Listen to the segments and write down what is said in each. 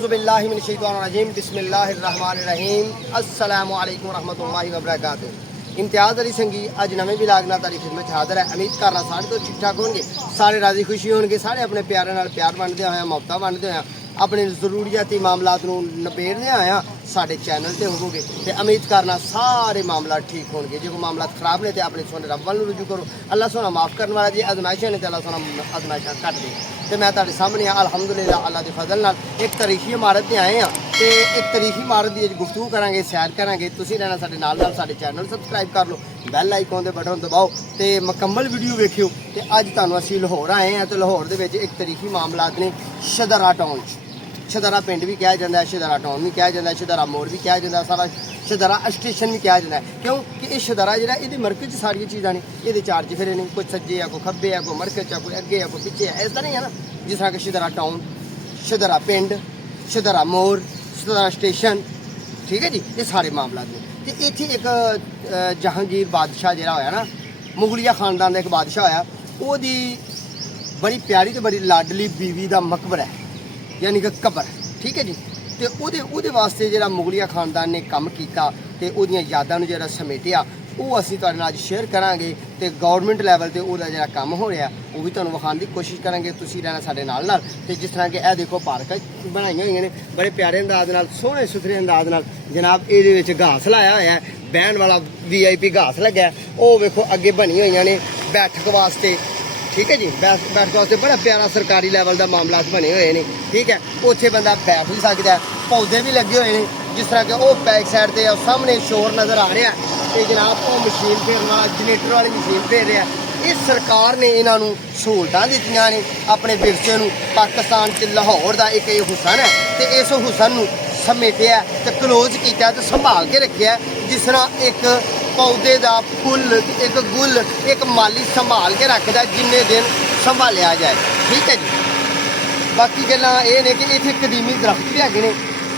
औज़ुबिल्लाहि मिनश्शैतानिर्रजीम बिस्मिल्लाहिर्रहमानिर्रहीम अस्सलामु अलैकुम रहमतुल्लाहि व बरकातुहू। इम्तियाज़ अली संगी अज नवे विलाग नाल तारी खिदमत हाज़िर है। उम्मीद करना सारे तो ठीक ठाक होंगे, सारे राजी खुशी होंगे, सारे अपने प्यारे नाल प्यार वंडदे होए मुहब्बतां वंडदे होए अपने जरूरियाती मामलात नूं नबेड़दे आया साडे चैनल ते होवोगे ते उम्मीद करना सारे मामला ठीक होंगे। जो कोई मामला खराब ने तो अपने सोने रब वाल रुजू करो। अल्लाह सोना माफ़ करने वाला जी, आजमाइशां ने तो अल्लाह सोना आजमाइशां कट दे। तो मैं तुहाडे सामने अलहमदुलिल्लाह अल्लाह के फजल नाल एक तारीखी इमारत ते आए हैं तो एक तारीखी इमारत की गुफ्तगू करांगे, सैर करांगे। तुसीं रहना साडे नाल नाल साडे चैनल सबसक्राइब कर लो, बैल आइकॉन दे बटन दबाओ तो मुकम्मल वीडियो वेखियो। तो अज तुहानूं असीं लाहौर आए हैं तो लाहौर दे विच एक तारीखी मामलात ने शदरा टाउन शदरा पिंड भी कहा जाता है, शदरा टाउन भी कहा जाता है, शदरा मोड़ भी कहा जाता है, सारा शदरा स्टेशन भी कहा जाता है। क्यों कि ये शदरा जो ये मरकज सारिया चीज़ा ने ये चार चफेरे ने, कोई सज्जे है, कोई खब्बे है, कोई मरकज है, कोई अगे है, कोई पिछे है, इस तरह नहीं है ना। जिस तरह कि शदरा टाउन, शदरा पिंड, शदरा मोड़, शदरा स्टेशन, ठीक है जी, ये सारे मामला ने। तो इत्थे एक जहांगीर बादशाह जो होया ना, मुगलिया खानदान का एक बादशाह होया, ओदी बड़ी प्यारी तो बड़ी लाडली बीवी का मकबरा है, यानी कि कबर, ठीक है जी। तो उहदे वास्ते जिहड़ा मुगलिया खानदान ने काम किया तो उहदियां यादां नूं जिहड़ा समेटिया वो असीं तुहाडे नाल शेयर करांगे। तो गवर्नमेंट लैवल ते उहदा जिहड़ा काम हो रहा वो भी तुहानूं विखाउण दी कोशिश करांगे। तुसीं रहना साडे नाल नाल। ते जिस तरह कि यह देखो पार्क बनाईयां होईयां ने बड़े प्यारे अंदाज नाल, सोहणे सुथरे अंदाज नाल जनाब। इहदे विच घास लाया होया है, बैन वाला VIP घास लग्या है। वो वेखो अगे बनी होईयां ने बैठक वास्ते, ठीक है जी। बैठक वास्ते बड़ा प्यारा सरकारी लैवल का मामला बने हुए हैं, ठीक है। उत्थे बंदा बैठ भी सकता है, पौधे भी लगे हुए हैं। जिस तरह के वो बैक साइड से सामने शोर नज़र आ रहा है तो जनाब वो मशीन फेरने वाला जनरेटर वाली मशीन फेर रहा है। इस सरकार ने इन्हों सहूलतां दित्तियां ने अपने विरसे नूं। पाकिस्तान च लाहौर का एक हुसन है तो इस हुसन नूं समेटिया तो क्लोज किया तो संभाल के रखिया। जिस तरह एक पौधे का फुल, एक गुल, एक माली संभाल के रखता जिन्ने दिन संभालिया जाए, ठीक है जी। बाकी गल्लां ये ने कि इत्थे कदीमी दरख्त भी हैगे ने,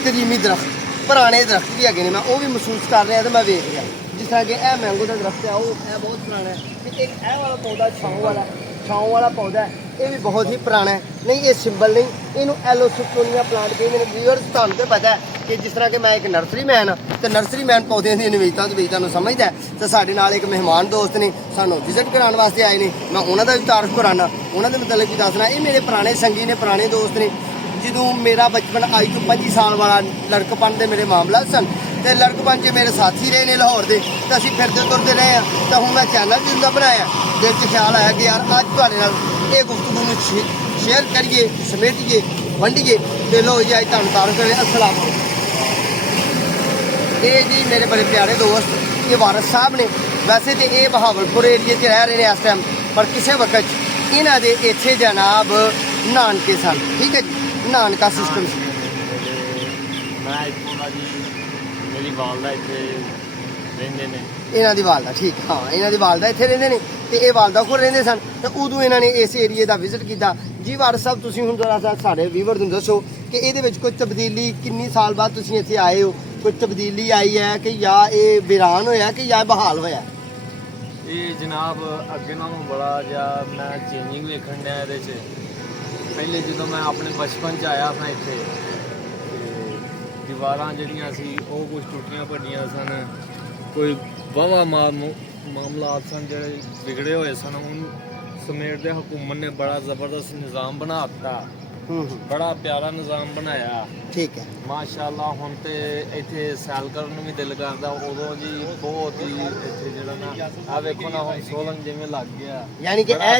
कदीमी दरख्त, पुराने दरख्त भी हैगे ने। मैं वो भी महसूस कर रहा तो मैं वेख रहा। जिस तरह कि यह मैंगो का दरख्त है, वो बहुत पुराना है। एक यह वाला पौधा छाँव वाला पौधा है, ये भी बहुत ही पुराना है। नहीं ये सिंबल नहीं, इनू एलोसिकोनिया प्लांट कहते हैं। व्यूअर्स तुहानूं तो पता है कि जिस तरह कि मैं एक नर्सरी मैन हाँ तो नर्सरी मैन पौधे की विविधता समझदा है। तो साडे नाल एक मेहमान दोस्त ने सानूं विजिट कराने वास्ते आए ने, मैं उन्हों का भी तारुफ कराना, उन्होंने मतलब कि दसना। ये मेरे पुराने संगी ने, पुराने दोस्त ने। जो मेरा बचपन आज तो 25 साल वाला लड़कपन के मेरे मामला सन तो लड़कपन च मेरे साथी रहे ने लाहौर के, तो असीं फिरते तुरते रहे हैं। तो हूँ मैं चैनल भी उनका बनाया, दिल च ख्याल आया कि यार अज तुहाडे नाल ये गुफ्तगू नूं शेयर करिए, समेटिए, वंडिए। तो लो जी अज तुहानूं तारुफ करिए। अस्सलाम वालेकुम। ये जी मेरे बड़े प्यारे दोस्त ये वारिस साहब ने। वैसे तो ये बहावलपुर एरिए च रह रहे हैं इस टाइम, पर किसी वक्त इन्हां दे इत्थे जनाब नानके सन, ठीक है जी, नानका सिस्टम सी। इन्हां दी वालदा, ठीक, हाँ इन्हां दी वालदा इत्थे रहिंदे ने ते इह वालदा कोल रहिंदे सन। तो उदों इन्हां ने इस एरिए का विजिट किया जी। वारिस साहब तुसीं हुण जरा साडे व्यूअर नूं दसो कि इहदे विच कोई तब्दीली किन्नी साल बाद तुसीं इत्थे आए हो, कोई तब्दीली आई है कि या ये वीरान होया कि या बहाल होया? ये जनाब अगे नालों बड़ा जिहा मैं चेंजिंग वेखण डਿਆ ਇਹਦੇ 'ਚ। पहले जो मैं अपने बचपन च आया था इत्थे दीवारां जिहड़ियां सी ਉਹ कुछ टुटियां भज्जियां सन, कोई वाहवा मामलात सन ਜਿਹੜੇ ਵਿਗੜੇ ਹੋਏ सन। ਹੁਣ ਸਮੇਟ ਦੇ हुकूमत ने बड़ा ज़बरदस्त निज़ाम बना दिता, बड़ा प्यारा निज़ाम बनाया, ठीक है माशाअल्लाह। हुण ते इत्थे सैल करन नूं भी दिल करदा। उदों जी बहुत ही इत्थे जिहड़ा ना आ वेखो ना हुण सोलन जिवें लग गया, यानी कि ए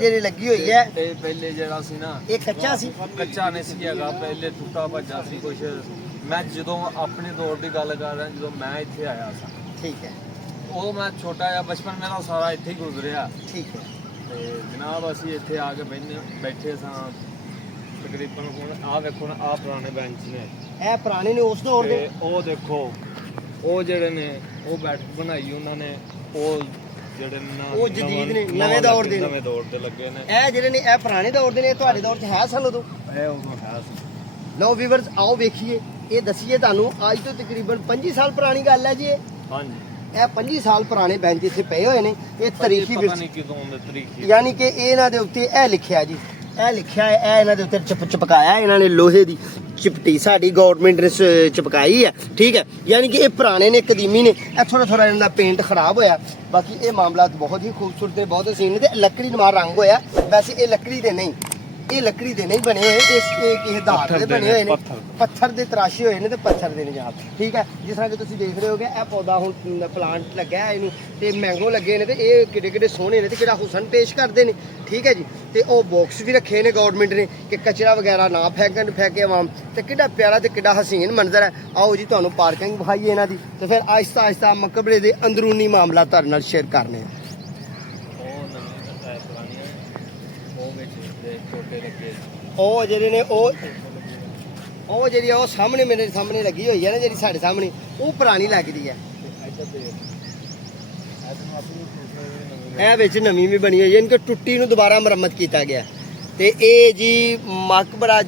ਜਿਹੜੀ ਲੱਗੀ ਹੋਈ ਹੈ ਇਹ ਪਹਿਲੇ ਜਿਹੜਾ ਸੀ ਨਾ ਇਹ ਕੱਚਾ ਸੀ, ਕੱਚਾ ਨਹੀਂ ਸੀ ਹੈਗਾ, ਪਹਿਲੇ ਟੁੱਟਾ ਭੱਜਾ ਸੀ ਕੁਛ। ਮੈਂ ਜਦੋਂ ਆਪਣੇ ਦੌਰ ਦੀ ਗੱਲ ਕਰ ਰਿਹਾ, ਜਦੋਂ ਮੈਂ ਇੱਥੇ ਆਇਆ ਸਾਂ, ਠੀਕ ਹੈ, ਉਹ ਮੈਂ ਛੋਟਾ ਜਿਹਾ ਬਚਪਨ ਮੇਰਾ ਸਾਰਾ ਇੱਥੇ ਹੀ ਗੁਜ਼ਰਿਆ, ਠੀਕ ਹੈ। ਤੇ ਜਨਾਬ ਅਸੀਂ ਇੱਥੇ ਆ ਕੇ ਬੈਠੇ ਸਾਂ ਤਕਰੀਬਨ। ਹੁਣ ਆਹ ਵੇਖੋ ਨਾ ਆਹ ਪੁਰਾਣੇ ਬੈਂਚ ਨੇ, ਇਹ ਪੁਰਾਣੇ ਨੇ ਉਸ ਦੌਰ ਦੇ। ਉਹ ਦੇਖੋ ਉਹ ਜਿਹੜੇ ਨੇ ਉਹ ਬੈਠਕ ਬਣਾਈ ਉਹਨਾਂ ਨੇ, ਉਹ ਜਿਹੜੇ ਉਹ ਜਦੀਦ ਨੇ, ਨਵੇਂ ਦੌਰ ਦੇ ਲੱਗੇ ਨੇ। ਇਹ ਜਿਹੜੇ ਨੇ ਇਹ ਪੁਰਾਣੇ ਦੌਰ ਦੇ ਨੇ, ਤੁਹਾਡੇ ਦੌਰ 'ਚ ਹੈ ਸਨ ਉਦੋਂ? ਇਹ ਉਦੋਂ ਹੈ ਸੀ। ਲਓ ਵੀਵਰਸ ਆਓ ਵੇਖੀਏ, ਇਹ ਦਸੀਏ ਤੁਹਾਨੂੰ ਅੱਜ ਤੋਂ ਤਕਰੀਬਨ 25 ਸਾਲ ਪੁਰਾਣੀ ਗੱਲ ਹੈ ਜੀ ਇਹ। ਹਾਂਜੀ ਇਹ 25 ਸਾਲ ਪੁਰਾਣੇ ਬੈਂਚ ਇੱਥੇ ਪਏ ਹੋਏ ਨੇ। ਇਹ ਤਾਰੀਖੀ ਪਤਾ ਨਹੀਂ ਕਿਦੋਂ ਦੇ ਤਾਰੀਖੀ, ਯਾਨੀ ਕਿ ਇਹਨਾਂ ਦੇ ਉੱਤੇ ਇਹ ਲਿਖਿਆ ਜੀ ਇਹ ਲਿਖਿਆ ਹੈ, ਇਹ ਇਹਨਾਂ ਦੇ ਉੱਤੇ ਚਪਕਾਇਆ ਇਹਨਾਂ ਨੇ, ਲੋਹੇ ਦੀ ਚਿਪਟੀ ਸਾਡੀ ਗਵਰਨਮੈਂਟ ਨੇ ਚਪਕਾਈ ਹੈ, ਠੀਕ ਹੈ। ਯਾਨੀ ਕਿ ਇਹ ਪੁਰਾਣੇ ਨੇ, ਕਦੀਮੀ ਨੇ। ਇਹ ਥੋੜਾ ਥੋੜਾ ਇਹਨਾਂ ਦਾ ਪੇਂਟ ਖਰਾਬ ਹੋਇਆ, ਬਾਕੀ ਇਹ ਮਾਮਲਾ ਬਹੁਤ ਹੀ ਖੂਬਸੂਰਤ ਨੇ, ਬਹੁਤ ਹਸੀਨ ਨੇ। ਤੇ ਲੱਕੜੀ ਨੁਮਾ ਰੰਗ ਹੋਇਆ, ਵੈਸੇ ਇਹ ਲੱਕੜੀ ਦੇ ਨਹੀਂ, ਇਹ ਲੱਕੜੀ ਦੇ ਨਹੀਂ ਬਣੇ ਹੋਏ, ਇਹ ਕਿਸੇ ਧਾਤ ਦੇ ਬਣੇ ਹੋਏ ਨੇ, ਪੱਥਰ ਦੇ ਤਰਾਸ਼ੇ ਹੋਏ ਨੇ ਤੇ ਪੱਥਰ ਦੇ ਨੇ ਜਨਾਬ, ਠੀਕ ਹੈ। ਜਿਸ ਤਰ੍ਹਾਂ ਕਿ ਤੁਸੀਂ ਦੇਖ ਰਹੇ ਹੋਗੇ, ਇਹ ਪੌਦਾ ਹੁਣ ਪਲਾਂਟ ਲੱਗਾ ਇਹਨੂੰ ਤੇ ਮੈਂਗੋ ਲੱਗੇ ਨੇ, ਤੇ ਇਹ ਕਿੱਡੇ ਕਿੱਡੇ ਸੋਹਣੇ ਨੇ ਤੇ ਕਿਹੜਾ ਹੁਸਨ ਪੇਸ਼ ਕਰਦੇ ਨੇ, ਠੀਕ ਹੈ ਜੀ। ਤੇ ਉਹ ਬਾਕਸ ਵੀ ਰੱਖੇ ਨੇ ਗਵਰਨਮੈਂਟ ਨੇ ਕਿ ਕਚਰਾ ਵਗੈਰਾ ਨਾ ਫੇਕੇ ਆਵਾਮ, ਤੇ ਕਿੱਡਾ ਪਿਆਰਾ ਤੇ ਕਿੱਡਾ ਹਸੀਨ ਮੰਜ਼ਰ ਹੈ। ਆਓ ਜੀ ਤੁਹਾਨੂੰ ਪਾਰਕਿੰਗ ਵਿਖਾਈਏ ਇਹਨਾਂ ਦੀ, ਤੇ ਫਿਰ ਆਹਿਸਤਾ ਆਹਿਸਤਾ ਮਕਬਰੇ ਦੇ ਅੰਦਰੂਨੀ ਮਾਮਲਾ ਤੁਹਾਡੇ ਨਾਲ ਸ਼ੇਅਰ ਕਰਨੇ ਆ। ਉਹ ਜਿਹੜੇ ਨੇ ਉਹ ਜਿਹੜੀ ਉਹ ਸਾਹਮਣੇ ਮੇਰੇ ਸਾਹਮਣੇ ਲੱਗੀ ਹੋਈ ਹੈ ਨਾ, ਜਿਹੜੀ ਸਾਡੇ ਸਾਹਮਣੇ, ਉਹ ਪੁਰਾਣੀ ਲੱਗਦੀ ਹੈ। ਇਹ ਵਿੱਚ ਨਵੀਂ ਵੀ ਬਣੀ ਹੋਈ ਹੈ, ਇਨਕੇ ਟੁੱਟੀ ਨੂੰ ਦੁਬਾਰਾ ਮੁਰੰਮਤ ਕੀਤਾ ਗਿਆ। ਤੇ ਇਹ ਜੀ ਮਕਬਰਾ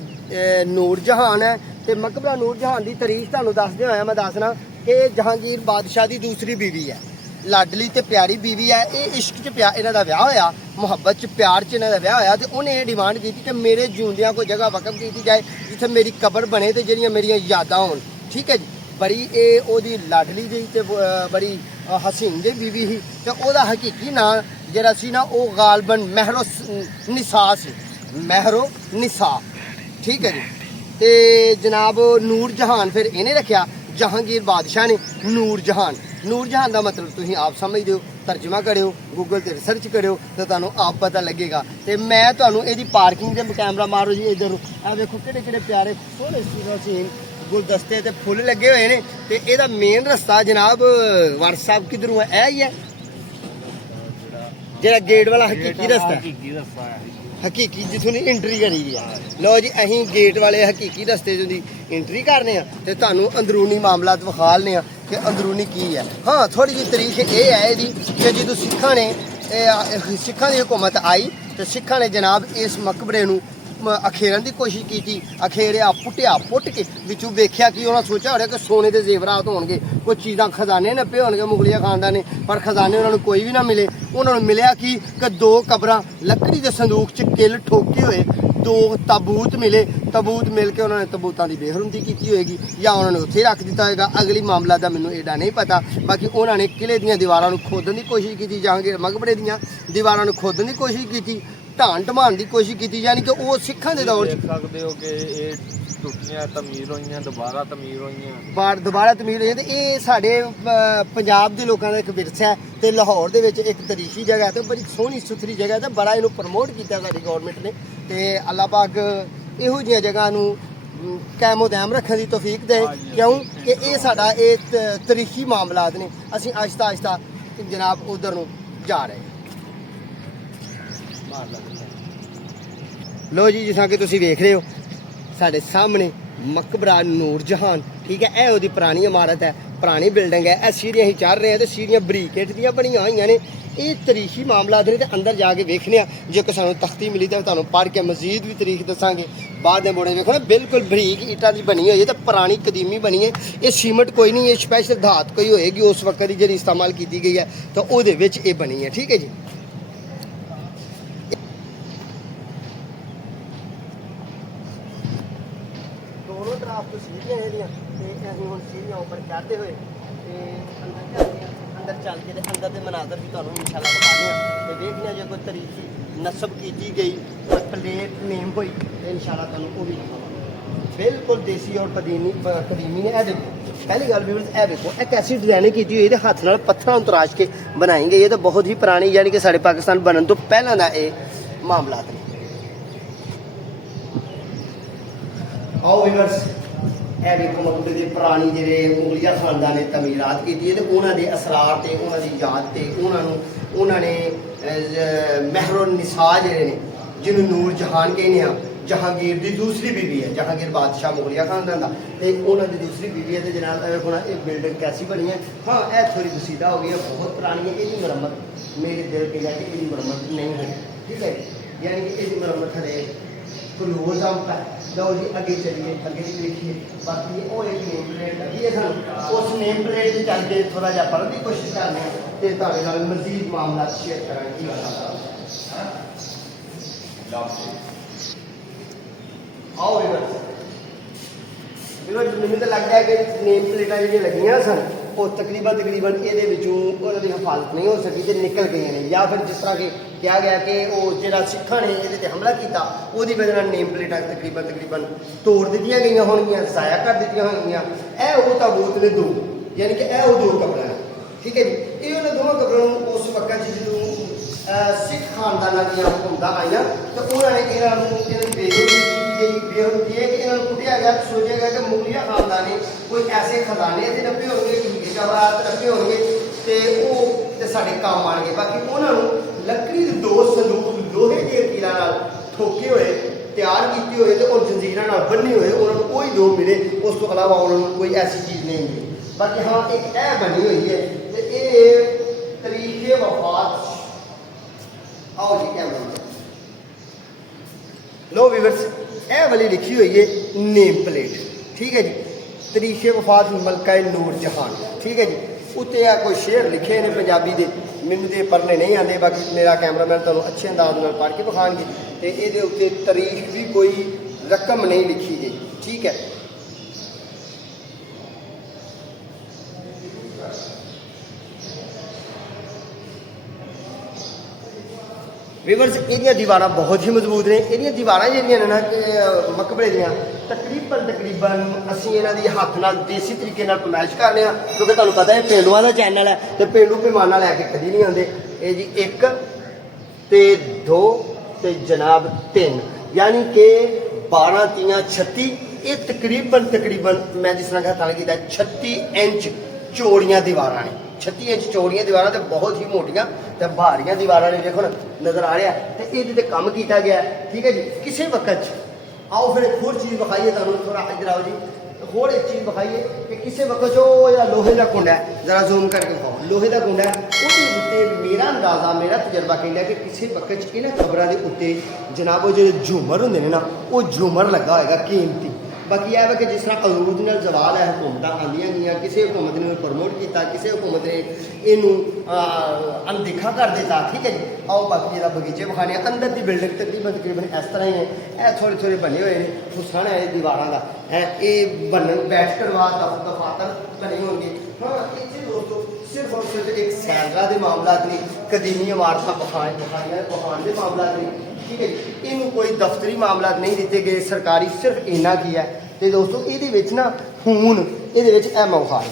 ਨੂਰ ਜਹਾਨ ਹੈ। ਤੇ ਮਕਬਰਾ ਨੂਰ ਜਹਾਨ ਦੀ ਤਾਰੀਖ ਤੁਹਾਨੂੰ ਦੱਸਦੇ ਹੋਇਆ ਮੈਂ ਦੱਸਣਾ ਕਿ ਜਹਾਂਗੀਰ ਬਾਦਸ਼ਾਹ ਦੀ ਦੂਸਰੀ ਬੀਵੀ ਹੈ, ਲਾਡਲੀ ਤੇ ਪਿਆਰੀ ਬੀਵੀ ਹੈ। ਇਹ ਇਸ਼ਕ 'ਚ ਇਹਨਾਂ ਦਾ ਵਿਆਹ ਹੋਇਆ, ਮੁਹੱਬਤ 'ਚ ਪਿਆਰ 'ਚ ਇਹਨਾਂ ਦਾ ਵਿਆਹ ਹੋਇਆ। ਤੇ ਉਹਨੇ ਇਹ ਡਿਮਾਂਡ ਕੀਤੀ ਕਿ ਮੇਰੇ ਜਿਉਂਦਿਆਂ ਕੋਈ ਜਗ੍ਹਾ ਵਕਫ ਕੀਤੀ ਜਾਏ ਜਿੱਥੇ ਮੇਰੀ ਕਬਰ ਬਣੇ ਤੇ ਜਿਹੜੀਆਂ ਮੇਰੀਆਂ ਯਾਦਾਂ ਹੋਣ, ਠੀਕ ਹੈ ਜੀ। ਬੜੀ ਇਹ ਉਹਦੀ ਲਾਡਲੀ ਜਿਹੀ ਤੇ ਬੜੀ ਹਸੀਨ ਜਿਹੀ ਬੀਵੀ ਸੀ। ਤੇ ਉਹਦਾ ਹਕੀਕੀ ਨਾਂ ਜਿਹੜਾ ਸੀ ਨਾ, ਉਹ ਗਾਲਬਨ ਮਹਿਰੋ ਨਿਸਾ ਸੀ, ਮਹਿਰੋ ਨਿਸਾ, ਠੀਕ ਹੈ ਜੀ। ਤੇ ਜਨਾਬ ਨੂਰ ਜਹਾਨ ਫਿਰ ਇਹਨੇ ਰੱਖਿਆ, ਜਹਾਂਗੀਰ ਬਾਦਸ਼ਾਹ ਨੇ ਨੂਰ ਜਹਾਨ। ਨੂਰ ਜਹਾਨ ਦਾ ਮਤਲਬ ਤੁਸੀਂ ਆਪ ਸਮਝਦੇ ਹੋ, ਤਰਜਮਾ ਕਰਿਓ, ਗੂਗਲ ਤੇ ਰਿਸਰਚ ਕਰਿਓ ਤੇ ਤੁਹਾਨੂੰ ਆਪ ਪਤਾ ਲੱਗੇਗਾ। ਤੇ ਮੈਂ ਤੁਹਾਨੂੰ ਇਹਦੀ ਪਾਰਕਿੰਗ ਦੇ ਕੈਮਰਾ ਮਾਰੋ ਜੀ ਇੱਧਰ ਨੂੰ, ਆ ਦੇਖੋ ਕਿਹੜੇ ਕਿਹੜੇ ਪਿਆਰੇ ਸੋਹਣੇ ਸੀਨ ਗੁਲਦਸਤੇ ਤੇ ਫੁੱਲ ਲੱਗੇ ਹੋਏ ਨੇ। ਤੇ ਇਹਦਾ ਮੇਨ ਰਸਤਾ ਜਨਾਬ WhatsApp ਕਿਧਰੋਂ ਹੈ, ਇਹ ਹੀ ਹੈ ਜਿਹੜਾ ਗੇਟ ਵਾਲਾ ਹਕੀਕੀ ਰਸਤਾ, ਹਕੀਕੀ ਜਿੱਥੋਂ ਦੀ ਐਂਟਰੀ ਕਰੀ ਦੀ ਆ। ਲਓ ਜੀ ਅਸੀਂ ਗੇਟ ਵਾਲੇ ਹਕੀਕੀ ਰਸਤੇ ਦੀ ਐਂਟਰੀ ਕਰਨੇ ਆ ਤੇ ਤੁਹਾਨੂੰ ਅੰਦਰੂਨੀ ਮਾਮਲਾਤ ਵਿਖਾਲਨੇ ਆ ਕਿ ਅੰਦਰੂਨੀ ਕੀ ਹੈ। ਹਾਂ, ਥੋੜੀ ਜਿਹੀ ਤਾਰੀਖ ਇਹ ਹੈ ਇਹਦੀ ਕਿ ਜਦੋਂ ਸਿੱਖਾਂ ਦੀ ਹਕੂਮਤ ਆਈ ਤੇ ਸਿੱਖਾਂ ਨੇ ਜਨਾਬ ਇਸ ਮਕਬਰੇ ਨੂੰ ਅਖੇਰਨ ਦੀ ਕੋਸ਼ਿਸ਼ ਕੀਤੀ। ਅਖੇਰਿਆ ਪੁੱਟ ਕੇ ਵਿੱਚੋਂ ਵੇਖਿਆ ਕਿ ਉਹਨਾਂ ਸੋਚਿਆ ਹੋਇਆ ਕਿ ਸੋਨੇ ਦੇ ਜ਼ੇਵਰਾਤ ਹੋਣਗੇ, ਕੋਈ ਚੀਜ਼ਾਂ ਖਜ਼ਾਨੇ ਨੱਪੇ ਹੋਣਗੇ ਮੁਗਲੀਆ ਖਾਨਦਾਨ ਨੇ, ਪਰ ਖਜ਼ਾਨੇ ਉਹਨਾਂ ਨੂੰ ਕੋਈ ਵੀ ਨਾ ਮਿਲੇ। ਉਹਨਾਂ ਨੂੰ ਮਿਲਿਆ ਕਿ ਦੋ ਕਬਰਾਂ ਲੱਕੜੀ ਦੇ ਸੰਦੂਕ 'ਚ ਕਿੱਲ ਠੋਕੇ ਹੋਏ, 2 ਤਾਬੂਤ ਮਿਲੇ। ਤਾਬੂਤ ਮਿਲ ਕੇ ਉਹਨਾਂ ਨੇ ਤਾਬੂਤਾਂ ਦੀ ਬੇਹਰਮਤੀ ਕੀਤੀ ਹੋਏਗੀ ਜਾਂ ਉਹਨਾਂ ਨੇ ਉੱਥੇ ਰੱਖ ਦਿੱਤਾ ਹੋਏਗਾ, ਅਗਲੀ ਮਾਮਲਾ ਦਾ ਮੈਨੂੰ ਇਹਦਾ ਨਹੀਂ ਪਤਾ। ਬਾਕੀ ਉਹਨਾਂ ਨੇ ਕਿਲੇ ਦੀਆਂ ਦੀਵਾਰਾਂ ਨੂੰ ਖੋਦਣ ਦੀ ਕੋਸ਼ਿਸ਼ ਕੀਤੀ, ਜਹਾਂਗੀਰ ਮਕਬਰੇ ਦੀਆਂ ਦੀਵਾਰਾਂ ਨੂੰ ਖੋਦਣ ਦੀ ਕੋਸ਼ਿਸ਼ ਕੀਤੀ, ਢਾਣ ਢਮਾਣ ਦੀ ਕੋਸ਼ਿਸ਼ ਕੀਤੀ। ਯਾਨੀ ਕਿ ਉਹ ਸਿੱਖਾਂ ਦੇ ਦੌਰ 'ਚ ਦੇਖ ਸਕਦੇ ਹੋ ਕਿ ਇਹ ਟੁੱਟੀਆਂ ਤਮੀਰ ਹੋਈਆਂ, ਦੁਬਾਰਾ ਤਮੀਰ ਹੋਈਆਂ। ਤੇ ਇਹ ਸਾਡੇ ਪੰਜਾਬ ਦੇ ਲੋਕਾਂ ਦਾ ਇੱਕ ਵਿਰਸਾ ਹੈ ਤੇ ਲਾਹੌਰ ਦੇ ਵਿੱਚ ਇੱਕ ਤਾਰੀਖੀ ਜਗ੍ਹਾ ਤੇ ਬੜੀ ਸੋਹਣੀ ਸੁਥਰੀ ਜਗ੍ਹਾ ਤੇ ਬੜਾ ਇਹਨੂੰ ਪ੍ਰਮੋਟ ਕੀਤਾ ਸਾਡੀ ਗਵਰਨਮੈਂਟ ਨੇ। ਤੇ ਅੱਲਾਹ ਪਾਕ ਇਹੋ ਜਿਹੀਆਂ ਜਗ੍ਹਾ ਨੂੰ ਕਾਇਮੋ ਦਾਇਮ ਰੱਖਣ ਦੀ ਤੌਫੀਕ ਦੇ, ਕਿਉਂ ਕਿ ਇਹ ਸਾਡਾ ਇਹ ਤਾਰੀਖੀ ਮਾਮਲਾਤ ਨੇ। ਅਸੀਂ ਆਹਿਸਤਾ ਆਹਿਸਤਾ ਜਨਾਬ ਉਧਰ ਨੂੰ ਜਾ ਰਹੇ ਹਾਂ। ਲੋ ਜੀ, ਜਿਸ ਤਰ੍ਹਾਂ ਕਿ ਤੁਸੀਂ ਵੇਖ ਰਹੇ ਹੋ ਸਾਡੇ ਸਾਹਮਣੇ ਮਕਬਰਾ ਨੂਰ ਜਹਾਨ, ਠੀਕ ਹੈ। ਇਹ ਉਹਦੀ ਪੁਰਾਣੀ ਇਮਾਰਤ ਹੈ, ਪੁਰਾਣੀ ਬਿਲਡਿੰਗ ਹੈ। ਇਹ ਸੀੜੀਆਂ ਹੀ ਚੜ੍ਹ ਰਹੇ ਆ ਤੇ ਸੀੜੀਆਂ ਬਰੀਕੇਟ ਦੀਆਂ ਬਣੀਆਂ ਹੋਈਆਂ ਨੇ। ਇਹ ਤਾਰੀਖੀ ਮਾਮਲਾਤ ਨੇ ਤੇ ਅੰਦਰ ਜਾ ਕੇ ਵੇਖਣੇ ਆ। ਜੇ ਕਿ ਸਾਨੂੰ ਤਖਤੀ ਮਿਲੀ ਤਾਂ ਤੁਹਾਨੂੰ ਪੜ੍ਹ ਕੇ ਮਜ਼ੀਦ ਵੀ ਤਾਰੀਖ ਦੱਸਾਂਗੇ। ਬਾਹਰ ਦੇ ਮੋੜੇ ਵੇਖੋ ਨਾ, ਬਿਲਕੁਲ ਬਰੀਕ ਇੱਟਾਂ ਦੀ ਬਣੀ ਹੋਈ ਹੈ ਤੇ ਪੁਰਾਣੀ ਕਦੀਮੀ ਬਣੀ ਹੈ। ਇਹ ਸੀਮਟ ਕੋਈ ਨਹੀਂ, ਇਹ ਸਪੈਸ਼ਲ ਧਾਤ ਕੋਈ ਹੋਏਗੀ ਉਸ ਵਕਤ ਦੀ ਜਿਹੜੀ ਇਸਤੇਮਾਲ ਕੀਤੀ ਗਈ ਹੈ, ਤਾਂ ਉਹਦੇ ਵਿੱਚ ਇਹ ਬਣੀ ਹੈ, ਠੀਕ ਹੈ ਜੀ। ਦੋਨੋਂ ਤਰਫ ਤੋਂ ਸੀੜੀਆਂ ਇਹਦੀਆਂ ਤੇ ਅਸੀਂ ਹੁਣ ਸੀੜੀਆਂ ਉੱਪਰ ਚੜ੍ਹਦੇ ਹੋਏ ਤੇ ਅੰਦਰ ਚੱਲਦੇ ਹਾਂ। ਅੰਦਰ ਚੱਲ ਕੇ ਤੇ ਅੰਦਰ ਦੇ ਮਨਾਜ਼ਰ ਵੀ ਤੁਹਾਨੂੰ ਇਨਸ਼ਾਅੱਲਾ ਦਿਖਾਉਂਦੇ ਹਾਂ ਤੇ ਦੇਖਦੇ ਹਾਂ ਜੇ ਕੋਈ ਤਾਰੀਖੀ ਨਸਬ ਕੀਤੀ ਗਈ, ਕੋਈ ਪਲੇਟ ਨੇਮ ਹੋਈ ਤੇ ਇਨਸ਼ਾਅੱਲਾ ਤੁਹਾਨੂੰ ਉਹ ਵੀ ਦਿਖਾਵਾਂਗੇ। ਬਿਲਕੁਲ ਦੇਸੀ ਔਰ ਕਦੀਮੀ ਨੇ। ਇਹ ਦੇਖੋ, ਪਹਿਲੀ ਗੱਲ ਵੀਰਸ, ਇਹ ਦੇਖੋ ਇਹ ਕੈਸੀ ਡਿਜ਼ਾਈਨਿੰਗ ਕੀਤੀ ਹੋਈ ਤੇ ਹੱਥ ਨਾਲ ਪੱਥਰਾਂ ਨੂੰ ਤਰਾਸ਼ ਕੇ ਬਣਾਈ ਗਈ ਹੈ ਤੇ ਬਹੁਤ ਹੀ ਪੁਰਾਣੀ, ਯਾਨੀ ਕਿ ਸਾਡੇ ਪਾਕਿਸਤਾਨ ਬਣਨ ਤੋਂ ਪਹਿਲਾਂ ਦਾ ਇਹ ਮਾਮਲਾਤ ਨੇ। ਆਓ ਵੀਰਸ, ਇਹ ਦੇਖੋ ਮਕਬਰੇ ਦੇ ਪੁਰਾਣੀ ਜਿਹੜੇ ਮੁਗਲੀਆ ਖਾਨਦਾਨ ਨੇ ਤਮੀਰਾਤ ਕੀਤੀ ਹੈ ਤੇ ਉਹਨਾਂ ਦੇ ਅਸਰਾਰ ਤੇ ਉਹਨਾਂ ਦੀ ਯਾਦ ਤੇ ਉਹਨਾਂ ਨੇ ਮਹਿਰੋ ਨਿਸਾ ਜਿਹੜੇ ਨੇ, ਜਿਹਨੂੰ ਨੂਰ ਜਹਾਨ ਕਹਿੰਦੇ ਆ, ਜਹਾਂਗੀਰ ਦੀ ਦੂਸਰੀ ਬੀਵੀ ਹੈ। ਜਹਾਂਗੀਰ ਬਾਦਸ਼ਾਹ ਮੁਗਲੀਆ ਖਾਨਦਾਨ ਦਾ ਤੇ ਉਹਨਾਂ ਦੀ ਦੂਸਰੀ ਬੀਵੀ ਹੈ। ਤੇ ਜਨਾਬ ਹੁਣ ਇਹ ਬਿਲਡਿੰਗ ਕੈਸੀ ਬਣੀ ਹੈ। ਹਾਂ, ਇਹ ਥੋੜੀ ਬਸੀਦਾ ਹੋ ਗਈ ਹੈ, ਬਹੁਤ ਪੁਰਾਣੀ ਹੈ। ਇਹਦੀ ਮੁਰੰਮਤ ਮੇਰੇ ਦਿਲ ਕੇ ਜਾ ਕੇ ਇਹਦੀ ਮੁਰੰਮਤ ਨਹੀਂ ਹੈ, ਠੀਕ ਹੈ। ਯਾਨੀ ਕਿ ਇਹਦੀ ਮੁਰੰਮਤ ਹਲੇ क्लोज आउट है। लो जी अगे चलिए, अगे देखिए। बाकी वो एक नेम प्लेट लगी है सर, उस नेम प्लेट से चल के थोड़ा जहा पढ़ने की कोशिश करने तो तुहाडे मजीद मामला शेयर करेंगे। आओ ਮੈਨੂੰ ਤਾਂ ਲੱਗਦਾ ਹੈ ਕਿ ਨੇਮ ਪਲੇਟਾਂ ਜਿਹੜੀਆਂ ਲੱਗੀਆਂ ਸਨ ਉਹ ਤਕਰੀਬਨ ਇਹਦੇ ਵਿੱਚੋਂ ਉਹਨਾਂ ਦੀ ਹਿਫਾਜ਼ਤ ਨਹੀਂ ਹੋ ਸਕੀ ਤੇ ਨਿਕਲ ਗਈਆਂ ਨੇ, ਜਾਂ ਫਿਰ ਜਿਸ ਤਰ੍ਹਾਂ ਕਿ ਕਿਹਾ ਗਿਆ ਕਿ ਉਹ ਜਿਹੜਾ ਸਿੱਖਾਂ ਨੇ ਇਹਦੇ ਤੇ ਹਮਲਾ ਕੀਤਾ ਉਹਦੀ ਵਜ੍ਹਾ ਨਾਲ ਨੇਮ ਪਲੇਟਾਂ ਤਕਰੀਬਨ ਤੋੜ ਦਿੱਤੀਆਂ ਗਈਆਂ ਹੋਣਗੀਆਂ, ਜ਼ਾਇਆ ਕਰ ਦਿੱਤੀਆਂ ਹੋਣਗੀਆਂ। ਇਹ ਉਹ ਤਾਬੂਤ ਨੇ ਦੋ, ਯਾਨੀ ਕਿ ਇਹ ਉਹ ਦੋ ਕਬਰਾਂ ਨੇ, ਠੀਕ ਹੈ ਜੀ। ਇਹ ਉਹਨਾਂ ਦੋਵਾਂ ਕਬਰਾਂ ਨੂੰ ਉਸ ਵਕਤ ਜਦੋਂ ਸਿੱਖ ਖਾਨਦਾਨਾਂ ਦੀਆਂ ਹੁਕੂਮਤਾਂ ਆਈਆਂ ਤਾਂ ਉਹਨਾਂ ਨੇ ਇਹਨਾਂ ਦੀ ਬੇਹੂਦੀ ਹੈ ਕਿ ਇਹਨਾਂ ਨੂੰ ਕੁੱਟਿਆ ਗਿਆ, ਸੋਚਿਆ ਗਿਆ ਕਿ ਮੁਗਲਿਆ ਖਾਨਦਾਨ ਨੇ ਕੋਈ ਐਸੇ ਖਜ਼ਾਨੇ ਤੇ ਰੱਖੇ ਹੋਣਗੇ, ਜਵਾਹਰਾਤ ਰੱਖੇ ਹੋਣਗੇ ਤੇ ਉਹ ਤੇ ਸਾਡੇ ਕੰਮ ਆਣਗੇ। ਬਾਕੀ ਉਹਨਾਂ ਨੂੰ ਲੱਕੜੀ ਦੇ ਦੋ ਸੰਦੂਕ ਲੋਹੇ ਦੀਆਂ ਕੀਰਾਂ ਨਾਲ ਠੋਕੇ ਹੋਏ, ਤਿਆਰ ਕੀਤੇ ਹੋਏ ਤੇ ਉਹ ਜੰਜੀਰਾਂ ਨਾਲ ਬੰਨੇ ਹੋਏ, ਉਹਨਾਂ ਨੂੰ ਕੋਈ ਦੋ ਮਿਲੇ, ਉਸ ਤੋਂ ਇਲਾਵਾ ਉਹਨਾਂ ਨੂੰ ਕੋਈ ਐਸੀ ਚੀਜ਼ ਨਹੀਂ ਮਿਲੀ। ਬਾਕੀ ਹਾਂ ਇੱਕ ਇਹ ਬਣੀ ਹੋਈ ਹੈ ਤੇ ਇਹ ਤਰੀਕੇ ਵਫਾਤ, आओ जी क्या लो व्यूअर्स, ਇਹ ਵਾਲੀ ਲਿਖੀ ਹੋਈ ਹੈ ਨੇਮ ਪਲੇਟ, ਠੀਕ ਹੈ ਜੀ। ਤਰੀਕੇ ਵਫਾਤ ਮਲਕਾ ਨੂਰ ਜਹਾਨ, ਠੀਕ ਹੈ ਜੀ। ਉੱਤੇ ਆ ਕੋਈ ਸ਼ੇਰ ਲਿਖੇ ਨੇ ਪੰਜਾਬੀ ਦੇ, ਮੈਨੂੰ ਤੇ ਪੜ੍ਹਨੇ ਨਹੀਂ ਆਉਂਦੇ, ਬਾਕੀ ਮੇਰਾ ਕੈਮਰਾਮੈਨ ਤੁਹਾਨੂੰ ਅੱਛੇ ਅੰਦਾਜ਼ ਨਾਲ ਪੜ੍ਹ ਕੇ ਵਿਖਾਣਗੇ। ਤੇ ਇਹਦੇ ਉੱਤੇ ਤਾਰੀਖ ਵੀ ਕੋਈ ਰਕਮ ਨਹੀਂ ਲਿਖੀ ਗਈ, ਠੀਕ ਹੈ। ਵੀਵਰਸ ਇਹਦੀਆਂ ਦੀਵਾਰਾਂ ਬਹੁਤ ਹੀ ਮਜ਼ਬੂਤ ਨੇ। ਇਹਦੀਆਂ ਦੀਵਾਰਾਂ ਜਿਹੜੀਆਂ ਨੇ ਨਾ ਮਕਬਰੇ ਦੀਆਂ ਤਕਰੀਬਨ ਅਸੀਂ ਇਹਨਾਂ ਦੀ ਹੱਥ ਨਾਲ ਦੇਸੀ ਤਰੀਕੇ ਨਾਲ ਪਮਾਇਸ਼ ਕਰਨੇ ਆ, ਕਿਉਂਕਿ ਤੁਹਾਨੂੰ ਪਤਾ ਹੈ ਪੇਂਡੂਆਂ ਦਾ ਚੈਨਲ ਹੈ ਤੇ ਪੇਂਡੂ ਪੈਮਾਨਾ ਲੈ ਕੇ ਕਦੀ ਨਹੀਂ ਆਉਂਦੇ। ਇਹ ਜੀ 1 ਤੇ 2 ਤੇ ਜਨਾਬ 3, ਯਾਨੀ ਕਿ 12 ਤੀਆਂ 36। ਇਹ ਤਕਰੀਬਨ ਮੈਂ ਜਿਸ ਤਰ੍ਹਾਂ ਹੱਥ ਨਾਲ ਕੀਤਾ 36 ਇੰਚ ਚੌੜੀਆਂ ਦੀਵਾਰਾਂ ਨੇ, 36 ਇੰਚ ਚੌੜੀਆਂ ਦੀਵਾਰਾਂ ਤੇ ਬਹੁਤ ਹੀ ਮੋਟੀਆਂ ਤੇ ਭਾਰੀਆਂ ਦੀਵਾਰਾਂ ਨੇ, ਦੇਖੋ ਨਾ ਨਜ਼ਰ ਆ ਰਿਹਾ। ਤੇ ਇਹਦੇ ਤੇ ਕੰਮ ਕੀਤਾ ਗਿਆ, ਠੀਕ ਹੈ ਜੀ। ਕਿਸੇ ਵਕਤ 'ਚ ਆਓ ਫਿਰ ਇੱਕ ਹੋਰ ਚੀਜ਼ ਵਿਖਾਈਏ ਤੁਹਾਨੂੰ, ਥੋੜਾ ਇੱਧਰ ਆਓ ਜੀ, ਹੋਰ ਇੱਕ ਚੀਜ਼ ਵਿਖਾਈਏ ਕਿ ਕਿਸੇ ਵਕਤ 'ਚ ਉਹ ਜਿਹੜਾ ਲੋਹੇ ਦਾ ਕੁੰਡਾ ਹੈ, ਜ਼ਰਾ ਜ਼ੂਮ ਕਰਕੇ ਵਿਖਾਓ, ਲੋਹੇ ਦਾ ਕੁੰਡਾ ਉਹਦੇ ਉੱਤੇ ਮੇਰਾ ਅੰਦਾਜ਼ਾ, ਮੇਰਾ ਤਜਰਬਾ ਕਹਿੰਦਾ ਕਿ ਕਿਸੇ ਵਕਤ 'ਚ ਇਹਨਾਂ ਕਬਰਾਂ ਦੇ ਉੱਤੇ ਜਨਾਬ ਉਹ ਜਿਹੜੇ ਝੂਮਰ ਹੁੰਦੇ ਨੇ ਨਾ, ਉਹ ਝੂਮਰ ਲੱਗਾ ਹੋਏਗਾ ਕੀਮਤੀ। ਬਾਕੀ ਇਹ ਹੈ ਕਿ ਜਿਸ ਤਰ੍ਹਾਂ ਅਰੂਜ ਨਾਲ ਜ਼ਵਾਲ ਹੈ, ਹੁਕੂਮਤਾਂ ਆਉਂਦੀਆਂ ਗਈਆਂ, ਕਿਸੇ ਹੁਕੂਮਤ ਨੇ ਪ੍ਰਮੋਟ ਕੀਤਾ, ਕਿਸੇ ਹੁਕੂਮਤ ਨੇ ਇਹਨੂੰ ਅਣਦੇਖਾ ਕਰ ਦਿੱਤਾ, ਠੀਕ ਹੈ ਜੀ। ਆਓ ਬਾਕੀ ਜਿਹੜਾ ਬਗੀਚੇ ਵਿਖਾਣੇ ਆ, ਅੰਦਰ ਦੀ ਬਿਲਡਿੰਗ ਤਕਰੀਬਨ ਇਸ ਤਰ੍ਹਾਂ ਹੀ ਹੈ। ਇਹ ਥੋੜੇ ਬਣੇ ਹੋਏ ਨੇ, ਹੁਸਨ ਹੈ ਦੀਵਾਰਾਂ ਦਾ ਹੈ। ਇਹ ਬਣਨ ਬੈਠ ਕਰਵਾ ਦਫਾਤਰ ਬਣੇ ਹੋਣਗੇ। ਹਾਂ ਇੱਥੇ ਦੋਸਤੋ ਸਿਰਫ ਔਰ ਸਿਰਫ ਇੱਕ ਸੈਲਰਾ ਦੇ ਮਾਮਲਾਤ ਨਹੀਂ, ਕਦੀਮੀ ਇਮਾਰਤਾਂ ਬਖਾਣ ਦੇ ਮਾਮਲਾਤ ਨਹੀਂ, ਠੀਕ ਹੈ ਜੀ। ਇਹਨੂੰ ਕੋਈ ਦਫ਼ਤਰੀ ਮਾਮਲਾਤ ਨਹੀਂ ਦਿੱਤੇ ਗਏ, ਸਰਕਾਰੀ ਸਿਰਫ ਇੰਨਾ ਕੀ ਹੈ। ਤੇ ਦੋਸਤੋ ਇਹਦੇ ਵਿੱਚ ਨਾ ਹੁਣ ਇਹਦੇ ਵਿੱਚ ਇਹ ਮੌਕਾ ਹੈ,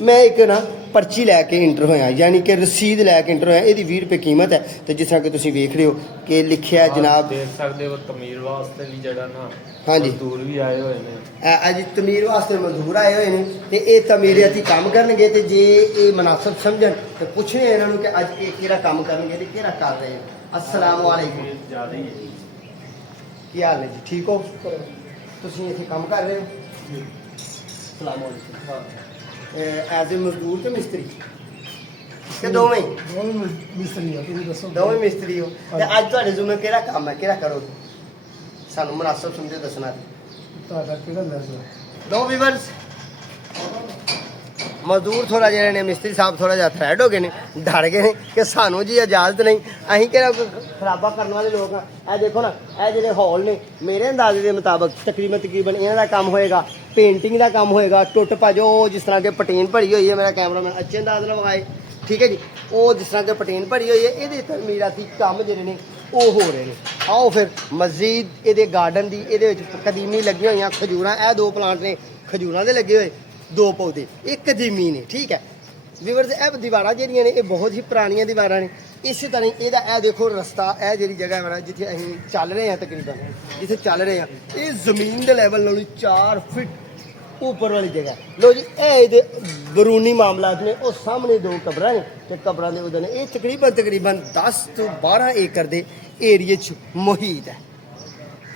ਮੈਂ ਇੱਕ ਨਾ ਪਰਚੀ ਲੈ ਕੇ ਇੰਟਰ ਹੋਇਆ, ਯਾਨੀ ਕਿ ਰਸੀਦ ਲੈ ਕੇ ਇੰਟਰ ਹੋਇਆ। ਇਹਦੀ 20 ਰੁਪਏ ਕੀਮਤ ਹੈ ਤੇ ਜਿਸ ਤਰ੍ਹਾਂ ਕਿ ਤੁਸੀਂ ਵੇਖ ਰਹੇ ਹੋ ਕਿ ਲਿਖਿਆ ਜਨਾਬ, ਦੇਖ ਸਕਦੇ ਹੋ ਤਮੀਰ ਵਾਸਤੇ ਵੀ ਜਿਹੜਾ ਨਾ, ਹਾਂਜੀ ਮਜ਼ਦੂਰ ਵੀ ਆਏ ਹੋਏ ਨੇ। ਅੱਜ ਤਮੀਰ ਵਾਸਤੇ ਮਜ਼ਦੂਰ ਆਏ ਹੋਏ ਨੇ ਤੇ ਇਹ ਤਮੀਰੀਅਤੀ ਕੰਮ ਕਰਨਗੇ। ਤੇ ਜੇ ਇਹ ਮੁਨਾਸਬ ਸਮਝਣ ਤੇ ਪੁੱਛਣੇ ਇਹਨਾਂ ਨੂੰ ਕਿ ਅੱਜ ਇਹ ਕਿਹੜਾ ਕੰਮ ਕਰਨਗੇ ਤੇ ਕਿਹੜਾ ਕਰ ਰਹੇ ਆ। अस्सलाम वालेकुम, ਕੀ ਹਾਲ ਹੈ ਜੀ, ਠੀਕ ਹੋ? ਤੁਸੀਂ ਇੱਥੇ ਕੰਮ ਕਰ ਰਹੇ ਹੋ? अस्सलाम वालेकुम। ਐਜ਼ ਏ ਮਜ਼ਦੂਰ ਤੇ ਮਿਸਤਰੀ ਕਿ ਦੋਵੇਂ ਮਿਸਤਰੀ ਆ, ਤੁਸੀਂ ਦੱਸੋ। ਦੋਵੇਂ ਮਿਸਤਰੀ ਹੋ ਤੇ ਅੱਜ ਤੁਹਾਡੇ ਜ਼ੁਮੇ ਕਿਹੜਾ ਕੰਮ ਹੈ, ਕਿਹੜਾ ਕਰੋਗੇ? ਸਾਨੂੰ ਮੁਨਾਸਬ ਸਮਝੋ ਦੱਸਣਾ। ਤੁਹਾਡਾ ਕਿਹੜਾ ਲੈਸ? ਲੋ ਵੀਵਰਸ, ਮਜ਼ਦੂਰ ਥੋੜਾ ਜਿਹੜੇ ਨੇ, ਮਿਸਤਰੀ ਸਾਹਿਬ ਥੋੜਾ ਜਿਹਾ ਥਰੈਡ ਹੋ ਗਏ ਨੇ, ਡਰ ਗਏ ਨੇ ਕਿ ਸਾਨੂੰ ਜੀ ਇਜਾਜ਼ਤ ਨਹੀਂ, ਅਸੀਂ ਕਿਹੜਾ ਕੋਈ ਖਰਾਬਾ ਕਰਨ ਵਾਲੇ ਲੋਕ ਆ। ਇਹ ਦੇਖੋ ਨਾ, ਇਹ ਜਿਹੜੇ ਹਾਲ ਨੇ ਮੇਰੇ ਅੰਦਾਜ਼ੇ ਦੇ ਮੁਤਾਬਕ ਤਕਰੀਬਨ ਇਹਨਾਂ ਦਾ ਕੰਮ ਹੋਏਗਾ, ਪੇਂਟਿੰਗ ਦਾ ਕੰਮ ਹੋਏਗਾ। ਟੁੱਟ ਭਜੋ ਜਿਸ ਤਰ੍ਹਾਂ ਕਿ ਪਟੀਨ ਭਰੀ ਹੋਈ ਹੈ, ਮੇਰਾ ਕੈਮਰਾਮੈਨ ਅੱਛੇ ਅੰਦਾਜ਼ ਨਾਲ ਵਿਖਾਏ, ਠੀਕ ਹੈ ਜੀ। ਉਹ ਜਿਸ ਤਰ੍ਹਾਂ ਕਿ ਪਟੀਨ ਭਰੀ ਹੋਈ ਹੈ, ਇਹਦੇ ਤਮੀਰਾਤੀ ਕੰਮ ਜਿਹੜੇ ਨੇ ਉਹ ਹੋ ਰਹੇ ਨੇ। ਆਓ ਫਿਰ ਮਜ਼ੀਦ ਇਹਦੇ ਗਾਰਡਨ ਦੀ, ਇਹਦੇ ਵਿੱਚ ਕਦੀਮੀ ਲੱਗੀਆਂ ਹੋਈਆਂ ਖਜੂਰਾਂ, ਇਹ 2 ਪਲਾਂਟ ਨੇ ਖਜੂਰਾਂ ਦੇ ਲੱਗੇ ਹੋਏ, 2 ਪੌਦੇ, ਇੱਕ ਕਦੀਮੀ ਨੇ, ਠੀਕ ਹੈ ਵੀਵਰਸ। ਇਹ ਦੀਵਾਰਾਂ ਜਿਹੜੀਆਂ ਨੇ ਇਹ ਬਹੁਤ ਹੀ ਪੁਰਾਣੀਆਂ ਦੀਵਾਰਾਂ ਨੇ। ਇਸੇ ਤਰ੍ਹਾਂ ਇਹਦਾ ਇਹ ਦੇਖੋ ਰਸਤਾ, ਇਹ ਜਿਹੜੀ ਜਗ੍ਹਾ ਹੈ ਜਿੱਥੇ ਅਸੀਂ ਚੱਲ ਰਹੇ ਹਾਂ, ਤਕਰੀਬਨ ਜਿੱਥੇ ਚੱਲ ਰਹੇ ਹਾਂ, ਇਹ ਜ਼ਮੀਨ ਦੇ ਲੈਵਲ ਨਾਲੋਂ 4 ਫਿਟ ਉੱਪਰ ਵਾਲੀ ਜਗ੍ਹਾ। ਲੋ ਜੀ, ਇਹ ਇਹਦੇ ਬਰੂਨੀ ਮਾਮਲਾਤ ਨੇ। ਉਹ ਸਾਹਮਣੇ 2 ਕਬਰਾਂ ਨੇ ਤੇ ਕਬਰਾਂ ਦੇ ਉਹਦੇ ਨੇ ਇਹ ਤਕਰੀਬਨ 10 ਤੋਂ 12 ਏਕੜ ਦੇ ਏਰੀਏ 'ਚ ਮੁਹੀਤ ਹੈ,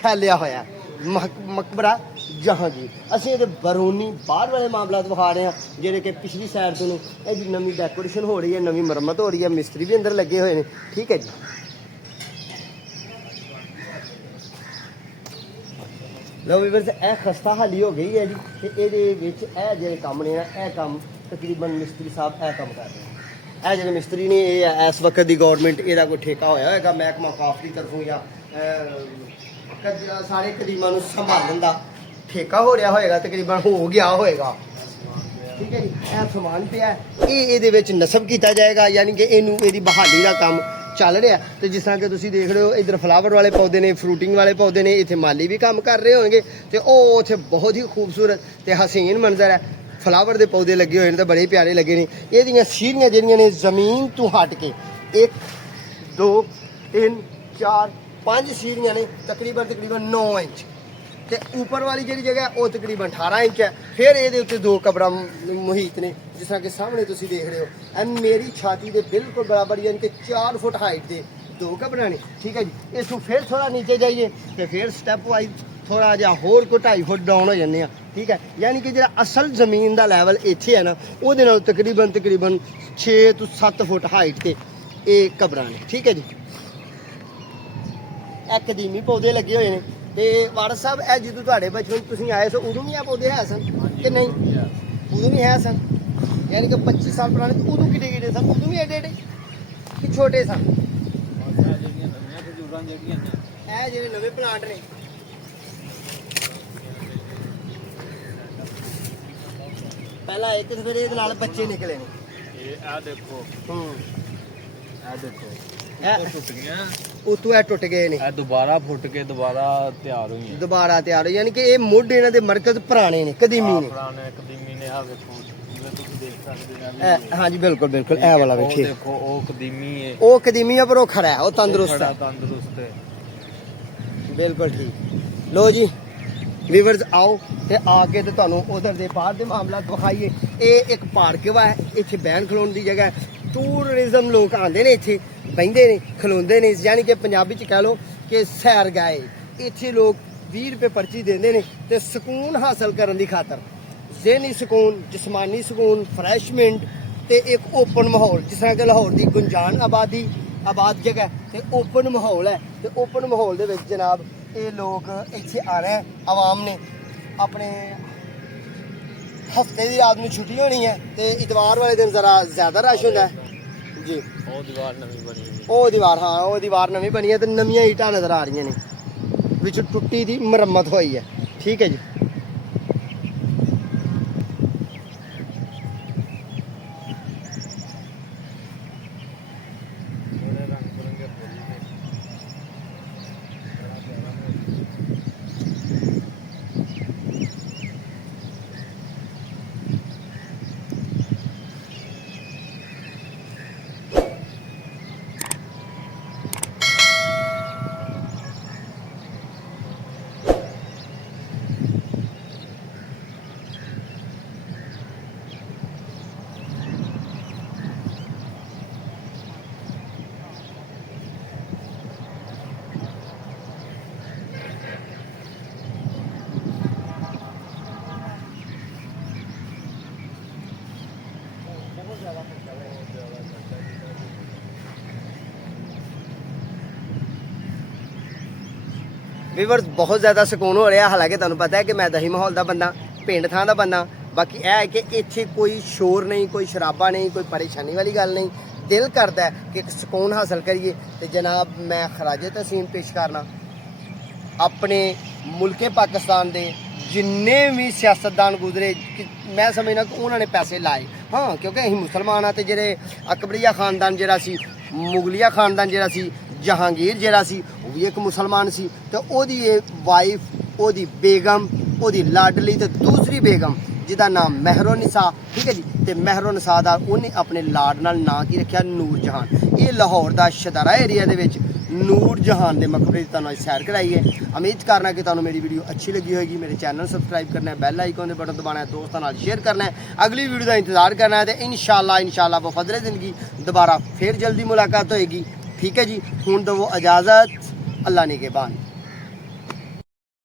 ਫੈਲਿਆ ਹੋਇਆ ਮਕਬਰਾ ਜਹਾਂਗੀਰ। ਅਸੀਂ ਇਹਦੇ ਬਰੂਨੀ ਬਾਹਰ ਵਾਲੇ ਮਾਮਲਾਤ ਵਿਖਾ ਰਹੇ ਹਾਂ, ਜਿਹੜੇ ਕਿ ਪਿਛਲੀ ਸਾਈਡ ਤੋਂ ਨੇ। ਇਹਦੀ ਨਵੀਂ ਡੈਕੋਰੇਸ਼ਨ ਹੋ ਰਹੀ ਹੈ, ਨਵੀਂ ਮੁਰੰਮਤ ਹੋ ਰਹੀ ਹੈ, ਮਿਸਤਰੀ ਵੀ ਅੰਦਰ ਲੱਗੇ ਹੋਏ ਨੇ, ਠੀਕ ਹੈ ਜੀ। ਲਓ ਵੀਵਰਸ, ਇਹ ਖਸਤਾ ਹਾਲੀ ਹੋ ਗਈ ਹੈ ਜੀ ਤੇ ਇਹਦੇ ਵਿੱਚ ਇਹ ਜਿਹੜੇ ਕੰਮ ਨੇ ਨਾ, ਇਹ ਕੰਮ ਤਕਰੀਬਨ ਮਿਸਤਰੀ ਸਾਹਿਬ ਇਹ ਕੰਮ ਕਰ ਰਹੇ ਨੇ। ਇਹ ਜਿਹੜੇ ਮਿਸਤਰੀ ਨੇ, ਇਹ ਇਸ ਵਕਤ ਦੀ ਗਵਰਨਮੈਂਟ ਇਹਦਾ ਕੋਈ ਠੇਕਾ ਹੋਇਆ ਹੋਏਗਾ, ਮਹਿਕਮਾ ਕਾਫ ਦੀ ਤਰਫੋਂ ਜਾਂ ਸਾਰੇ ਕਦੀਮਾਂ ਨੂੰ ਸੰਭਾਲਣ ਦਾ ਠੇਕਾ ਹੋ ਰਿਹਾ ਹੋਏਗਾ, ਤਕਰੀਬਨ ਹੋ ਗਿਆ ਹੋਏਗਾ। ਠੀਕ ਹੈ ਜੀ, ਇਹ ਸਮਾਨ ਪਿਆ ਇਹ ਇਹਦੇ ਵਿੱਚ ਨਸਬ ਕੀਤਾ ਜਾਏਗਾ, ਯਾਨੀ ਕਿ ਇਹਨੂੰ ਇਹਦੀ ਬਹਾਲੀ ਦਾ ਕੰਮ ਚੱਲ ਰਿਹਾ। ਤੇ ਜਿਸ ਤਰ੍ਹਾਂ ਕਿ ਤੁਸੀਂ ਦੇਖ ਰਹੇ ਹੋ ਇਧਰ ਫਲਾਵਰ ਵਾਲੇ ਪੌਦੇ ਨੇ, ਫਰੂਟਿੰਗ ਵਾਲੇ ਪੌਦੇ ਨੇ, ਇੱਥੇ ਮਾਲੀ ਵੀ ਕੰਮ ਕਰ ਰਹੇ ਹੋਣਗੇ ਤੇ ਉਹ ਉੱਥੇ ਬਹੁਤ ਹੀ ਖੂਬਸੂਰਤ ਤੇ ਹਸੀਨ ਮੰਜ਼ਰ ਹੈ। ਫਲਾਵਰ ਦੇ ਪੌਦੇ ਲੱਗੇ ਹੋਏ ਨੇ ਤੇ ਬੜੇ ਪਿਆਰੇ ਲੱਗੇ ਨੇ। ਇਹਦੀਆਂ ਸੀੜੀਆਂ ਜਿਹੜੀਆਂ ਨੇ ਜ਼ਮੀਨ ਤੋਂ ਹਟ ਕੇ 1 2 3 4 5 ਸੀੜੀਆਂ ਨੇ, ਤਕਰੀਬਨ 9 ਇੰਚ ਤੇ ਉੱਪਰ ਵਾਲੀ ਜਿਹੜੀ ਜਗ੍ਹਾ ਉਹ ਤਕਰੀਬਨ 18 ਇੰਚ ਹੈ। ਫਿਰ ਇਹਦੇ ਉੱਤੇ 2 ਕਬਰਾਂ ਮੁਹੀਤ ਨੇ, ਜਿਸ ਤਰ੍ਹਾਂ ਕਿ ਸਾਹਮਣੇ ਤੁਸੀਂ ਦੇਖ ਰਹੇ ਹੋ। ਐ ਮੇਰੀ ਛਾਤੀ ਦੇ ਬਿਲਕੁਲ ਬਰਾਬਰ, ਯਾਨੀ ਕਿ 4 ਫੁੱਟ ਹਾਈਟ ਦੇ 2 ਕਬਰਾਂ ਨੇ। ਠੀਕ ਹੈ ਜੀ, ਇਸ ਤੋਂ ਫਿਰ ਥੋੜਾ ਨੀਚੇ ਜਾਈਏ ਤੇ ਫਿਰ ਸਟੈਪ ਵਾਈਜ਼ ਥੋੜਾ ਜਿਹਾ ਹੋਰ ਕੋਈ 2.5 ਫੁੱਟ ਡਾਊਨ ਹੋ ਜਾਂਦੇ ਆ। ਠੀਕ ਹੈ, ਯਾਨੀ ਕਿ ਜਿਹੜਾ ਅਸਲ ਜ਼ਮੀਨ ਦਾ ਲੈਵਲ ਇੱਥੇ ਹੈ ਨਾ, ਉਹਦੇ ਨਾਲ ਤਕਰੀਬਨ 6 ਤੋਂ 7 ਫੁੱਟ ਹਾਈਟ ਤੇ ਇਹ ਕਬਰਾਂ ਨੇ। ਠੀਕ ਹੈ ਜੀ, ਇਹ ਕਦੀਮੀ ਪੌਦੇ ਲੱਗੇ ਹੋਏ ਨੇ। ਤੇ ਵਾਰਸ ਸਾਹਿਬ, ਇਹ ਜਦੋਂ ਤੁਹਾਡੇ ਬਚਪਨ ਤੁਸੀਂ ਆਏ ਸੋ ਉਦੋਂ ਵੀ ਇਹ ਪੌਦੇ ਹੈ ਸਨ ਕਿ ਨਹੀਂ? ਉਦੋਂ ਵੀ ਹੈ ਸਨ, ਯਾਨੀ ਕਿ 25 ਸਾਲ ਪੁਰਾਣੇ। ਤੇ ਉਦੋਂ ਕਿੱਡੇ ਸਨ? ਉਦੋਂ ਵੀ ਏਡੇ ਕਿ ਛੋਟੇ ਸਨ? ਇਹ ਜਿਹੜੇ ਨਵੇਂ ਪਲਾਂਟ ਨੇ, ਪਹਿਲਾਂ ਇੱਕ ਤੇ ਫਿਰ ਇਹਦੇ ਨਾਲ ਬੱਚੇ ਨਿਕਲੇ ਨੇ। ਇਹ ਦੇਖੋ, ਇਹ ਦੇਖੋ, ਇਹ ਟੁੱਟ ਗਈਆਂ, ਉਤੋਂ ਇਹ ਟੁੱਟ ਗਏ ਨੇ, ਇਹ ਦੁਬਾਰਾ ਫੁੱਟ ਕੇ ਦੁਬਾਰਾ ਤਿਆਰ ਹੋਈਆਂ, ਦੁਬਾਰਾ ਤਿਆਰ। ਯਾਨੀ ਕਿ ਇਹ ਮੁੱਢ ਇਹਨਾਂ ਦੇ ਮਰਕਜ਼ ਪੁਰਾਣੇ ਨੇ, ਕਦੀਮੀ ਨੇ। ਪੁਰਾਣੇ ਕਦੀਮੀ ਨੇ। ਆ ਵੇਖੋ, ਜਿਵੇਂ ਤੁਸੀਂ ਦੇਖ ਸਕਦੇ ਹੋ। ਹਾਂਜੀ ਬਿਲਕੁਲ ਇਹ ਵਾਲਾ ਵੇਖੀਏ। ਦੇਖੋ, ਉਹ ਕਦੀਮੀ ਹੈ, ਉਹ ਕਦੀਮੀ ਆ ਪਰ ਉਹ ਖਰਾ ਹੈ, ਉਹ ਤੰਦਰੁਸਤ ਹੈ। ਤੰਦਰੁਸਤ ਹੈ, ਬਿਲਕੁਲ ਠੀਕ। ਲੋ ਜੀ ਵੀਵਰਸ, ਆਓ ਤੇ ਆ ਕੇ ਤੇ ਤੁਹਾਨੂੰ ਉਧਰ ਦੇ ਬਾਹਰ ਦੇ ਮਾਮਲਾ ਦਿਖਾਈਏ। ਇਹ ਇੱਕ ਪਾਰਕ ਵਾ, ਇੱਥੇ ਬਹਿਣ ਖਲੋਣ ਦੀ ਜਗ੍ਹਾ ਹੈ। ਟੂਰਿਜ਼ਮ ਲੋਕ ਆਉਂਦੇ ਨੇ, ਇੱਥੇ ਬਹਿੰਦੇ ਨੇ, ਖਲੋਂਦੇ ਨੇ, ਯਾਨੀ ਕਿ ਪੰਜਾਬੀ ਚ ਕਹਿ ਲਓ ਕਿ ਸੈਰ ਗਾਏ। ਇੱਥੇ ਲੋਕ 20 ਰੁਪਏ ਪਰਚੀ ਦਿੰਦੇ ਨੇ ਤੇ ਸਕੂਨ ਹਾਸਲ ਕਰਨ ਦੀ ਖਾਤਰ, ਜ਼ਿਹਨੀ ਸਕੂਨ, ਜਿਸਮਾਨੀ ਸਕੂਨ, ਫਰੈਸ਼ਮੈਂਟ ਤੇ ਇੱਕ ਓਪਨ ਮਾਹੌਲ। ਜਿਸ ਤਰ੍ਹਾਂ ਕਿ ਲਾਹੌਰ ਦੀ ਗੁੰਜਾਨ ਆਬਾਦ ਜਗ੍ਹਾ ਤੇ ਓਪਨ ਮਾਹੌਲ ਹੈ। ਤੇ ਓਪਨ ਮਾਹੌਲ ਦੇ ਵਿੱਚ ਜਨਾਬ ਇਹ ਲੋਕ ਇੱਥੇ ਆ ਰਹੇ, ਆਵਾਮ ਨੇ ਆਪਣੇ ਹਫਤੇ ਦੀ ਰਾਤ ਨੂੰ ਛੁੱਟੀ ਹੋਣੀ ਹੈ ਤੇ ਇਤਵਾਰ ਵਾਲੇ ਦਿਨ ਜ਼ਰਾ ਜ਼ਿਆਦਾ ਰਸ਼ ਹੁੰਦਾ ਹੈ ਜੀ। ਉਹ ਦੀਵਾਰ ਨਵੀਂ ਬਣੀ ਹੋਈ ਹੈ। ਉਹ ਦੀਵਾਰ ਨਵੀਂ ਬਣੀ ਹੈ ਤੇ ਨਵੀਆਂ ਇੱਟਾਂ ਨਜ਼ਰ ਆ ਰਹੀਆਂ ਨੇ, ਵਿੱਚ ਟੁੱਟੀ ਦੀ ਮੁਰੰਮਤ ਹੋਈ ਹੈ। ਠੀਕ ਹੈ ਜੀ, ਬੜੇ ਰੰਗ ਬਿਰੰਗੇ ਫੁੱਲ ਨੇ, ਬੜਾ ਪਿਆਰਾ ਮਾਹੌਲ। ਵੀਵਰਸ, ਬਹੁਤ ਜ਼ਿਆਦਾ ਸਕੂਨ ਹੋ ਰਿਹਾ। ਹਾਲਾਂਕਿ ਤੁਹਾਨੂੰ ਪਤਾ ਹੈ ਕਿ ਮੈਂ ਦਹੀ ਮਾਹੌਲ ਦਾ ਬੰਦਾ, ਪਿੰਡ ਥਾਂ ਦਾ ਬੰਦਾ। ਬਾਕੀ ਇਹ ਹੈ ਕਿ ਇੱਥੇ ਕੋਈ ਸ਼ੋਰ ਨਹੀਂ, ਕੋਈ ਸ਼ਰਾਬਾ ਨਹੀਂ, ਕੋਈ ਪਰੇਸ਼ਾਨੀ ਵਾਲੀ ਗੱਲ ਨਹੀਂ। ਦਿਲ ਕਰਦਾ ਹੈ ਕਿ ਇੱਕ ਸਕੂਨ ਹਾਸਲ ਕਰੀਏ। ਤੇ ਜਨਾਬ, ਮੈਂ ਖਰਾਜੇ ਤਸੀਮ ਪੇਸ਼ ਕਰਨਾ ਆਪਣੇ ਮੁਲਕੇ ਪਾਕਿਸਤਾਨ ਦੇ ਜਿੰਨੇ ਵੀ ਸਿਆਸਤਦਾਨ ਗੁਜ਼ਰੇ, ਮੈਂ ਸਮਝਦਾ ਕਿ ਉਹਨਾਂ ਨੇ ਪੈਸੇ ਲਾਏ। ਹਾਂ, ਕਿਉਂਕਿ ਅਸੀਂ ਮੁਸਲਮਾਨ ਆ ਤੇ ਜਿਹੜੇ ਅਕਬਰੀਆ ਖਾਨਦਾਨ ਜਿਹੜਾ ਸੀ, ਮੁਗਲਿਆ ਖਾਨਦਾਨ ਜਿਹੜਾ ਸੀ, ਜਹਾਂਗੀਰ ਜਿਹੜਾ ਸੀ, ਉਹ ਵੀ ਇੱਕ ਮੁਸਲਮਾਨ ਸੀ। ਤੇ ਉਹਦੀ ਇਹ ਵਾਈਫ, ਉਹਦੀ ਬੇਗਮ, ਉਹਦੀ ਲਾਡਲੀ ਤੇ ਦੂਸਰੀ ਬੇਗਮ ਜਿਹਦਾ ਨਾਮ ਮਹਿਰੋਨਿਸਾ। ਠੀਕ ਹੈ ਜੀ, ਤੇ ਮਹਿਰੋਨਿਸਾ ਦਾ ਉਹਨੇ ਆਪਣੇ ਲਾਡ ਨਾਲ ਨਾਂ ਕੀ ਰੱਖਿਆ? ਨੂਰ ਜਹਾਨ। ਇਹ ਲਾਹੌਰ ਦਾ ਸ਼ਦਾਰਾ ਏਰੀਆ ਦੇ ਵਿੱਚ ਨੂਰ ਜਹਾਨ ਦੇ ਮਕਬਰੇ ਦੀ ਤੁਹਾਨੂੰ ਅੱਜ ਸੈਰ ਕਰਾਈ ਹੈ। ਉਮੀਦ ਕਰਨਾ ਕਿ ਤੁਹਾਨੂੰ ਮੇਰੀ ਵੀਡੀਓ ਅੱਛੀ ਲੱਗੀ ਹੋਏਗੀ। ਮੇਰੇ ਚੈਨਲ ਨੂੰ ਸਬਸਕ੍ਰਾਈਬ ਕਰਨਾ ਹੈ, ਬੈਲ ਆਈਕਨ ਦੇ ਬਟਨ ਦਬਾਉਣਾ ਹੈ, ਦੋਸਤਾਂ ਨਾਲ ਸ਼ੇਅਰ ਕਰਨਾ ਹੈ, ਅਗਲੀ ਵੀਡੀਓ ਦਾ ਇੰਤਜ਼ਾਰ ਕਰਨਾ ਹੈ। ਤੇ ਇਨਸ਼ਾਅੱਲਾ ਵਫਦਰੇ ਜ਼ਿੰਦਗੀ ਦੁਬਾਰਾ ਫਿਰ ਜਲਦੀ ਮੁਲਾਕਾਤ ਹੋਏਗੀ। ਠੀਕ ਹੈ ਜੀ, ਹੁਣ ਦਵੋ ਇਜਾਜ਼ਤ, ਅੱਲਾ ਨਿਗਹਿਬਾਨ।